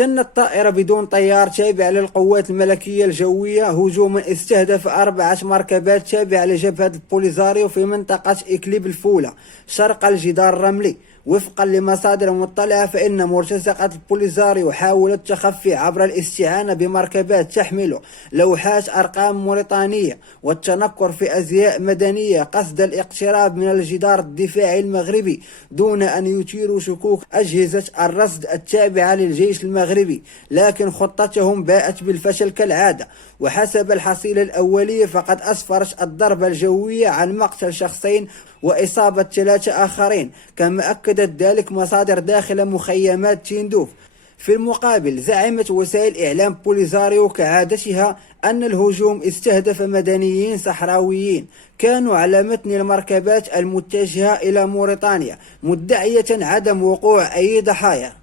شنت طائرة بدون طيار تابعة للقوات الملكية الجوية هجوما استهدف 4 مركبات تابعة لجبهة البوليزاريو في منطقة إكليب الفولة شرق الجدار الرملي. وفقا لمصادر مطلعة فإن مرتزقة البوليزاريو حاولت التخفي عبر الاستعانة بمركبات تحمل لوحات أرقام موريتانية والتنكر في أزياء مدنية قصد الاقتراب من الجدار الدفاعي المغربي دون أن يثيروا شكوك أجهزة الرصد التابعة للجيش المغربي، لكن خطتهم باءت بالفشل كالعادة. وحسب الحصيلة الأولية فقد أسفرت الضربة الجوية عن مقتل شخصين وإصابة 3 آخرين، كما أكدت ذلك مصادر داخل مخيمات تيندوف. في المقابل زعمت وسائل إعلام بوليزاريو كعادتها أن الهجوم استهدف مدنيين صحراويين كانوا على متن المركبات المتجهة إلى موريتانيا، مدعية عدم وقوع أي ضحايا.